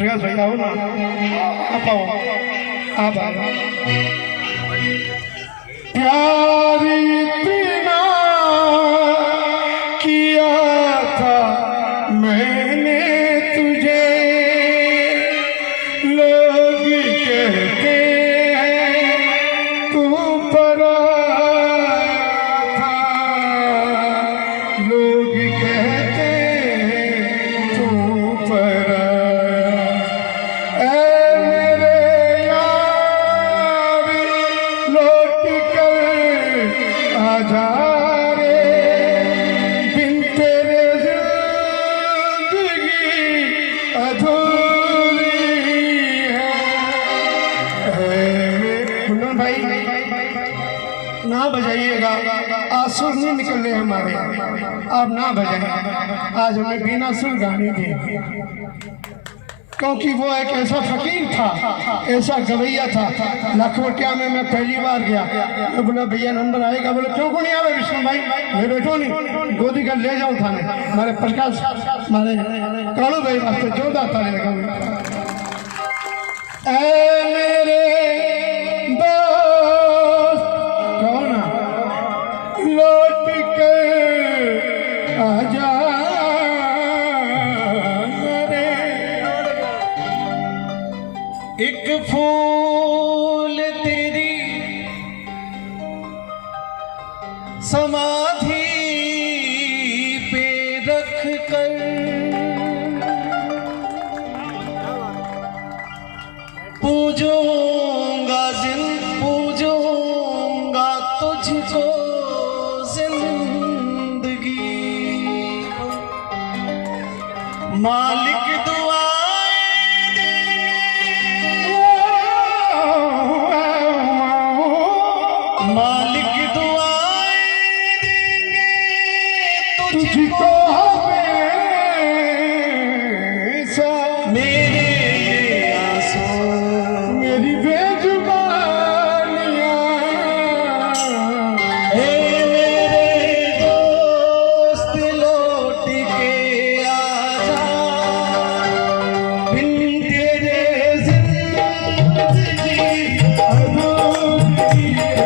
प्रकाश भाई आओ ना, आप आओ, आप आओ। प्यार इतना किया था मैंने तुझे, लोग कहते हैं तू पराया था, लोग कहते हैं तू पराया। ऐ मेरे यार लौट कर आजा रे, बिन तेरे जिंदगी अधूरी है। कुंदन भाई ना बजाइएगा, आंसू नहीं निकलने हमारे, आप ना बजाएं। आज हमें बिना सुर गाने थे, क्योंकि वो एक ऐसा फकीर था, ऐसा गवैया था। लखवटिया में मैं पहली बार गया, मैं बोला भैया नंबर आएगा, बोले क्यों को नहीं आ रहा विष्णु भाई, मैं बैठो नहीं, गोदी कर ले जाओ थाने। हमारे प्रकाश हमारे कालू भाई वास्ते जोरदार ताली लगाओ। ऐ मेरे दोस्त कौन लौट कर आजा रे, एक फूल तेरी समाधि पे रख कर, पूजूंगा तुझको जिंदगी, मालिक मालिक दुआएं देंगे तुझको हमेशा, मेरे ये आंसू मेरी बेजुबानियां, हे मेरे दोस्त लौट के आजा, बिन तेरे जिंदगी अधूरी है।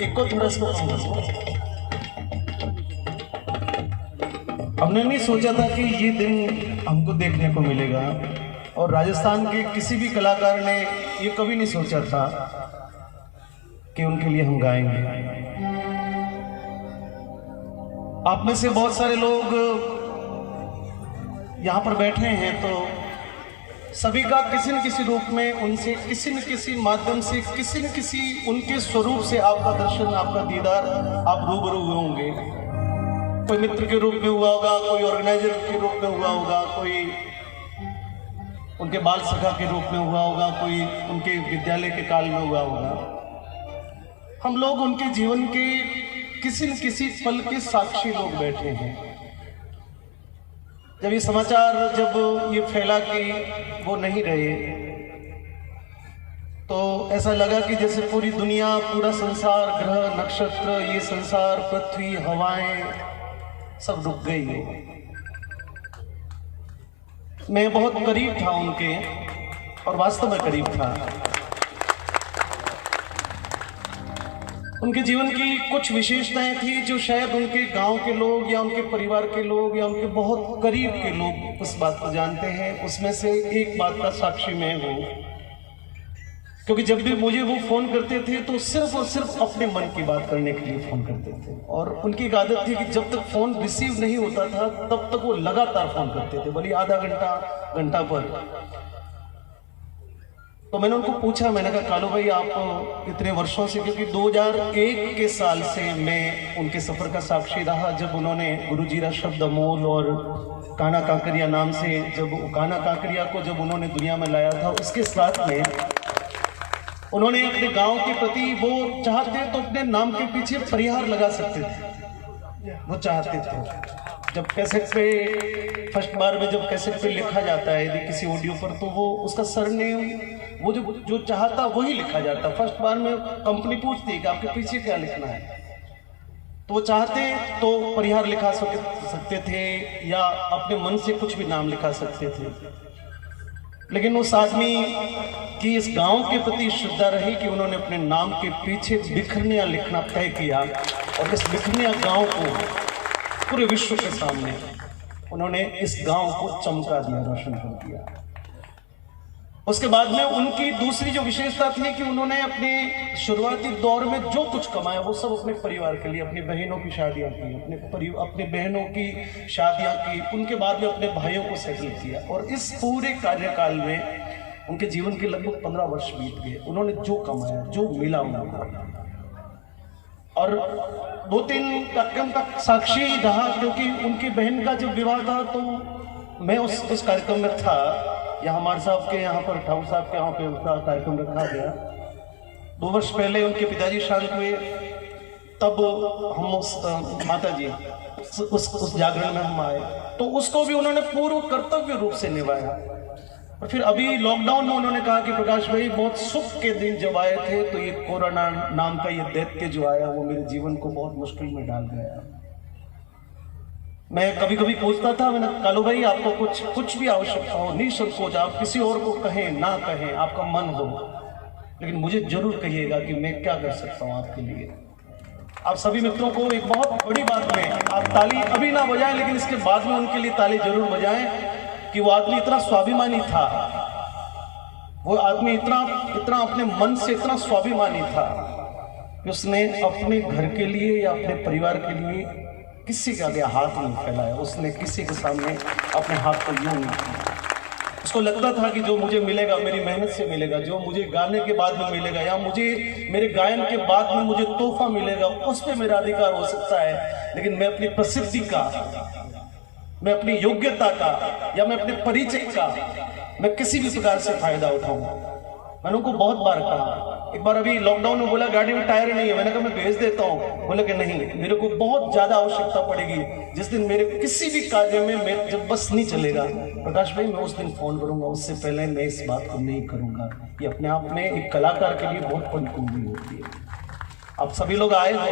एक को थोड़ा सा हमने नहीं सोचा था कि ये दिन हमको देखने को मिलेगा, और राजस्थान के किसी भी कलाकार ने ये कभी नहीं सोचा था कि उनके लिए हम गाएंगे। आप में से बहुत सारे लोग यहाँ पर बैठे हैं, तो सभी का किसी न किसी रूप में उनसे किसी न किसी माध्यम से किसी न किसी उनके स्वरूप से आपका दर्शन, आपका दीदार आप रूबरू हुए होंगे। कोई मित्र के रूप में हुआ होगा, कोई ऑर्गेनाइजर के रूप में हुआ होगा, कोई उनके बाल सखा के रूप में हुआ होगा, कोई उनके विद्यालय के काल में हुआ होगा। हम लोग उनके जीवन के किसी न किसी पल के साक्षी लोग बैठे हैं। जब ये समाचार जब ये फैला कि वो नहीं रहे, तो ऐसा लगा कि जैसे पूरी दुनिया, पूरा संसार, ग्रह नक्षत्र, ये संसार, पृथ्वी, हवाएं सब रुक गई है। मैं बहुत करीब था उनके, और वास्तव में करीब था। उनके जीवन की कुछ विशेषताएं थी जो शायद उनके गांव के लोग या उनके परिवार के लोग या उनके बहुत करीब के लोग उस बात को जानते हैं। उसमें से एक बात का साक्षी मैं हूँ, क्योंकि जब भी मुझे वो फ़ोन करते थे तो सिर्फ और सिर्फ अपने मन की बात करने के लिए फ़ोन करते थे। और उनकी एक आदत थी कि जब तक फ़ोन रिसीव नहीं होता था तब तक वो लगातार फ़ोन करते थे, भले आधा घंटा घंटा पर। तो मैंने उनको पूछा, मैंने कहा कालू भाई आप इतने वर्षों से, क्योंकि 2001 के साल से मैं उनके सफ़र का साक्षी रहा, जब उन्होंने गुरुजीरा शब्द अमोल और काना कांकरिया नाम से, जब काना कांकरिया को जब उन्होंने दुनिया में लाया था, उसके साथ में उन्होंने अपने गांव के प्रति, वो चाहते तो अपने नाम के पीछे परिहार लगा सकते थे, वो चाहते थे। जब कैसेट पे फर्स्ट बार में जब कैसेट पे लिखा जाता है यदि किसी ऑडियो पर, तो वो उसका सरनेम वो जो चाहता वही लिखा जाता। फर्स्ट बार में कंपनी पूछती है कि आपके पीछे क्या लिखना है, तो वो चाहते तो परिहार लिखा सकते थे या अपने मन से कुछ भी नाम लिखा सकते थे। लेकिन उस आदमी की इस गांव के प्रति श्रद्धा रही कि उन्होंने अपने नाम के पीछे बिखरनिया लिखना तय किया, और इस बिखरनिया गांव को पूरे विश्व के सामने उन्होंने इस गांव को चमका दिया, रोशन कर दिया। उसके बाद में उनकी दूसरी जो विशेषता थी कि उन्होंने अपने शुरुआती दौर में जो कुछ कमाया वो सब अपने परिवार के लिए, अपनी बहनों की शादियां की, अपने बहनों की शादियां की, उनके बाद में अपने भाइयों को सेटल किया। और इस पूरे कार्यकाल में उनके जीवन के लगभग 15 वर्ष बीत गए। उन्होंने जो कमाया, जो मिला उनको, और 2-3 कार्यक्रम तक साक्षी रहा, क्योंकि उनकी बहन का जब विवाह था तो मैं उस कार्यक्रम में था। यहाँ हमारे साहब के यहाँ पर, ठाकुर साहब के यहाँ पे उसका कार्यक्रम रखा गया। 2 वर्ष पहले उनके पिताजी शांत हुए, तब हम उस माता जी उस जागरण में हम आए, तो उसको भी उन्होंने पूर्ण कर्तव्य रूप से निभाया। और फिर अभी लॉकडाउन में उन्होंने कहा कि प्रकाश भाई बहुत सुख के दिन जब आए थे, तो ये कोरोना नाम का ये दैत्य जो आया वो मेरे जीवन को बहुत मुश्किल में डाल गया। मैं कभी कभी पूछता था, मैंने कालू भाई आपको कुछ भी आवश्यकता हो, निसंकोच आप किसी और को कहें ना कहें, आपका मन हो, लेकिन मुझे जरूर कहिएगा कि मैं क्या कर सकता हूँ आपके लिए। आप सभी मित्रों को एक बहुत बड़ी बात में, आप ताली अभी ना बजाएं, लेकिन इसके बाद में उनके लिए ताली जरूर बजाएं कि वो आदमी इतना स्वाभिमानी था, वो आदमी इतना अपने मन से इतना स्वाभिमानी था कि उसने अपने घर के लिए या अपने परिवार के लिए किसी के आगे हाथ नहीं फैलाया। उसने किसी के सामने अपने हाथ को यूं नहीं किया। उसको लगता था कि जो मुझे मिलेगा मेरी मेहनत से मिलेगा, जो मुझे गाने के बाद में मिलेगा या मुझे मेरे गायन के बाद में मुझे तोहफा मिलेगा, उस पर मेरा अधिकार हो सकता है, लेकिन मैं अपनी प्रसिद्धि का, मैं अपनी योग्यता का या मैं अपने परिचय का मैं किसी भी प्रकार से फायदा उठाऊंगा। मैंने उनको बहुत बार कहा। एक बार अभी लॉकडाउन में बोला गाड़ी में टायर नहीं है, मैंने कहा मैं भेज देता हूँ। बोला कि नहीं, मेरे को बहुत ज्यादा आवश्यकता पड़ेगी, जिस दिन मेरे किसी भी कार्य में मैं जब बस नहीं चलेगा प्रकाश भाई मैं उस दिन फोन करूंगा, उससे पहले मैं इस बात को नहीं करूंगा। ये अपने आप में एक कलाकार के लिए बहुत बड़ी कुंजी होती है। आप सभी लोग आए हो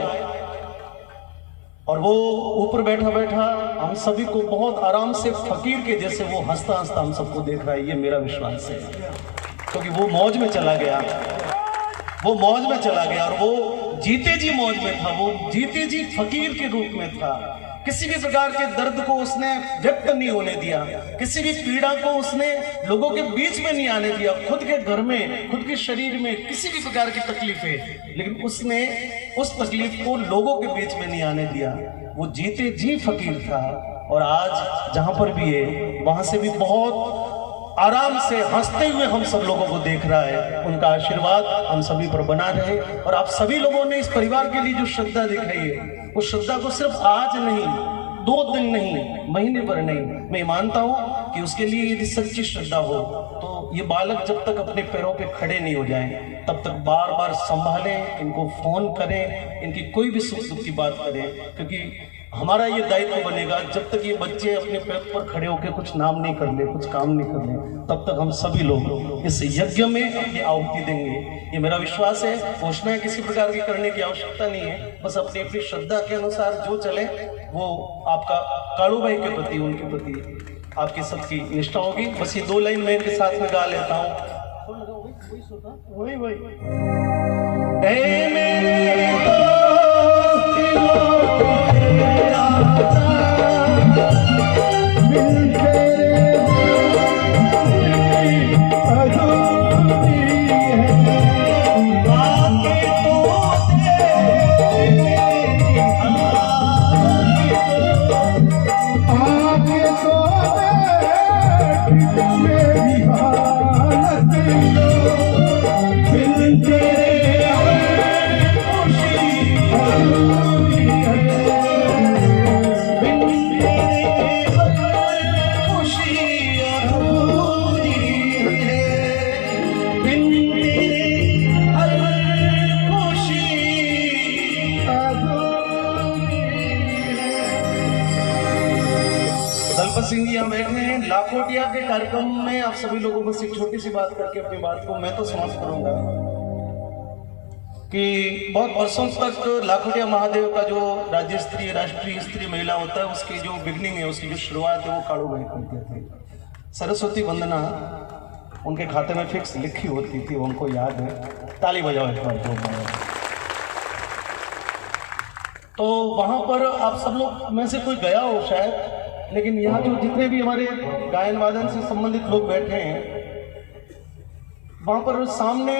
और वो ऊपर बैठा बैठा हम सभी को बहुत आराम से फकीर के जैसे वो हंसता हंसता हम सबको देख रहा है। ये मेरा विश्वास है, क्योंकि वो मौज में चला गया, वो मौज में चला गया और वो जीते जी मौज में था, वो जीते जी फकीर के रूप में था। किसी भी प्रकार के दर्द को उसने व्यक्त नहीं होने दिया, किसी भी पीड़ा को उसने लोगों के बीच में नहीं आने दिया। खुद के घर में, खुद के शरीर में किसी भी प्रकार की तकलीफ है, लेकिन उसने उस तकलीफ को लोगों के बीच में नहीं आने दिया। वो जीते जी फकीर था और आज जहां पर भी है वहां से भी बहुत आराम से हंसते हुए हम सब लोगों को देख रहा है। उनका आशीर्वाद हम सभी पर बना रहे। और आप सभी लोगों ने इस परिवार के लिए जो श्रद्धा दिखाई है, उस श्रद्धा को सिर्फ आज नहीं, 2 दिन नहीं, महीने भर नहीं, मैं मानता हूं कि उसके लिए यदि सच्ची श्रद्धा हो तो ये बालक जब तक अपने पैरों पे खड़े नहीं हो जाएं तब तक बार बार संभालें, इनको फोन करें, इनकी कोई भी सुख दुख की बात करें, क्योंकि हमारा ये दायित्व बनेगा जब तक ये बच्चे अपने पैर पर खड़े होकर कुछ नाम नहीं कर ले, कुछ काम नहीं कर ले, तब तक हम सभी लोग इस यज्ञ में अपनी आहुति देंगे। ये मेरा विश्वास है। घोषणाएं किसी प्रकार की करने की आवश्यकता नहीं है, बस अपनी अपनी श्रद्धा के अनुसार जो चले वो आपका कालू भाई के प्रति, उनके प्रति आपकी सबकी निष्ठा होगी। बस ये 2 लाइन मैं इनके साथ में गा लेता हूँ। मेरी हालत दलपत सिंह जी यहाँ बैठे हैं। लाखोटिया के कार्यक्रम में आप सभी लोगों को एक छोटी सी बात करके अपनी बात को मैं तो समाप्त करूंगा कि बहुत वर्षों तक लाखोटिया महादेव का जो राज्य स्तरीय राष्ट्रीय स्तरीय मेला होता है उसकी जो बिगनिंग है, उसकी जो शुरुआत है वो काड़ू भाई करते थे। सरस्वती वंदना उनके खाते में फिक्स लिखी होती थी, उनको याद है। ताली बजाओ एक बार। तो वहाँ पर आप सब लोग में से कोई गया हो शायद, लेकिन यहाँ जो जितने भी हमारे गायन वादन से संबंधित लोग बैठे हैं, वहाँ पर सामने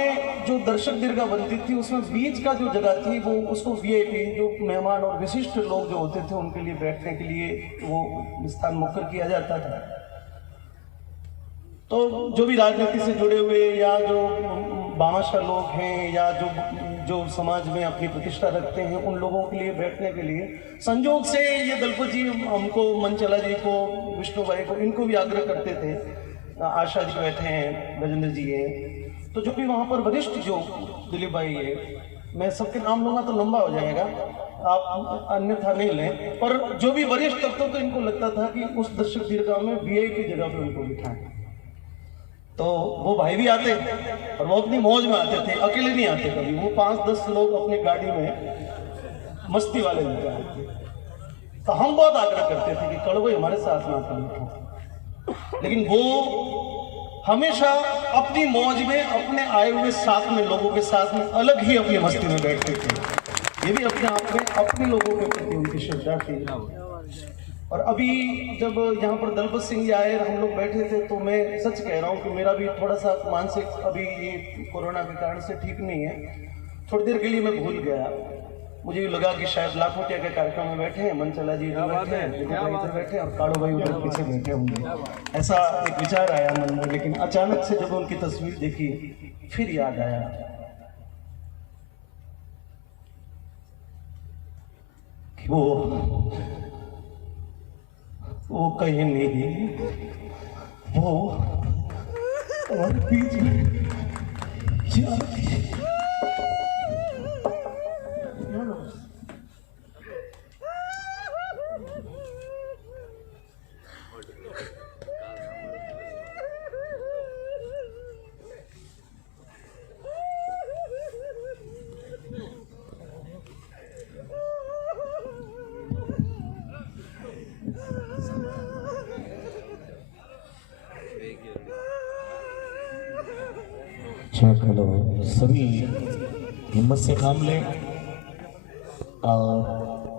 जो दर्शक दीर्घा बनती थी उसमें बीच का जो जगह थी वो उसको वीआईपी जो मेहमान और विशिष्ट लोग जो होते थे उनके लिए बैठने के लिए वो स्थान मुकर किया जाता था। तो जो भी राजनीति से जुड़े हुए या जो भामाशाह लोग हैं या जो समाज में अपनी प्रतिष्ठा रखते हैं उन लोगों के लिए बैठने के लिए संयोग से ये दलपत जी हमको, मनचला जी को, विष्णु भाई को, इनको भी आग्रह करते थे। आशा जी बैठे हैं, गजेंद्र जी हैं, तो जो भी वहाँ पर वरिष्ठ जो दिलीप भाई है, मैं सबके नाम लूँगा तो लंबा हो जाएगा, आप अन्यथा नहीं लें, पर जो भी वरिष्ठ तत्व तो इनको लगता था कि उस दर्शक दीर्घा में वीआईपी जगह पर उनको बिठाएं। तो वो भाई भी आते और वो अपनी मौज में आते थे, अकेले नहीं आते कभी। वो 5-10 लोग अपनी गाड़ी में मस्ती वाले लेके आते थे। तो हम बहुत आग्रह करते थे कि कड़वे हमारे साथ ना बैठो, लेकिन वो हमेशा अपनी मौज में अपने आए हुए साथ में लोगों के साथ में अलग ही अपनी मस्ती में बैठते थे। ये भी अपने आप में अपने लोगों के प्रति उनकी श्रद्धा थी। और अभी जब यहाँ पर दलपत सिंह जी आए और हम लोग बैठे थे तो मैं सच कह रहा हूँ कि मेरा भी थोड़ा सा मानसिक अभी ये कोरोना के कारण से ठीक नहीं है। थोड़ी देर के लिए मैं भूल गया, मुझे भी लगा कि शायद लाखोटिया के कार्यक्रम में बैठे हैं, मनचला जी इधर बैठे हैं, दिलीप भाई इधर बैठे हैं और काड़ू भाई उधर पीछे बैठे होंगे, ऐसा एक विचार आया मन में। लेकिन अचानक से जब उनकी तस्वीर देखी फिर याद आया कि वो कहीं नहीं, वो हमारे बीच में चलो सभी हिम्मत से काम लें।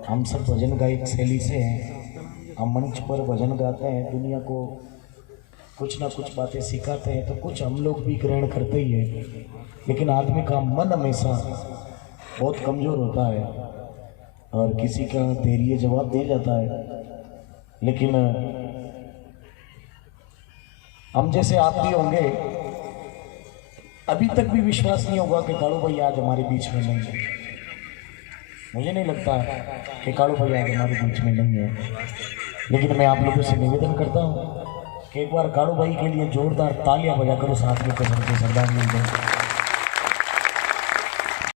हम सब भजन गायक शैली से हैं, हम मंच पर भजन गाते हैं, दुनिया को कुछ ना कुछ बातें सिखाते हैं, तो कुछ हम लोग भी ग्रहण करते ही हैं। लेकिन आदमी का मन हमेशा बहुत कमज़ोर होता है और किसी का धैर्य जवाब दे जाता है। लेकिन हम जैसे आप भी होंगे, अभी तक भी विश्वास नहीं होगा कि काड़ू भाई आज हमारे बीच में नहीं है। मुझे नहीं लगता कि काड़ू भाई आज हमारे बीच में नहीं है, लेकिन मैं आप लोगों से निवेदन करता हूँ कि एक बार काड़ू भाई के लिए जोरदार तालियां बजा करो, साथ में कसम से श्रद्धांजलि दें।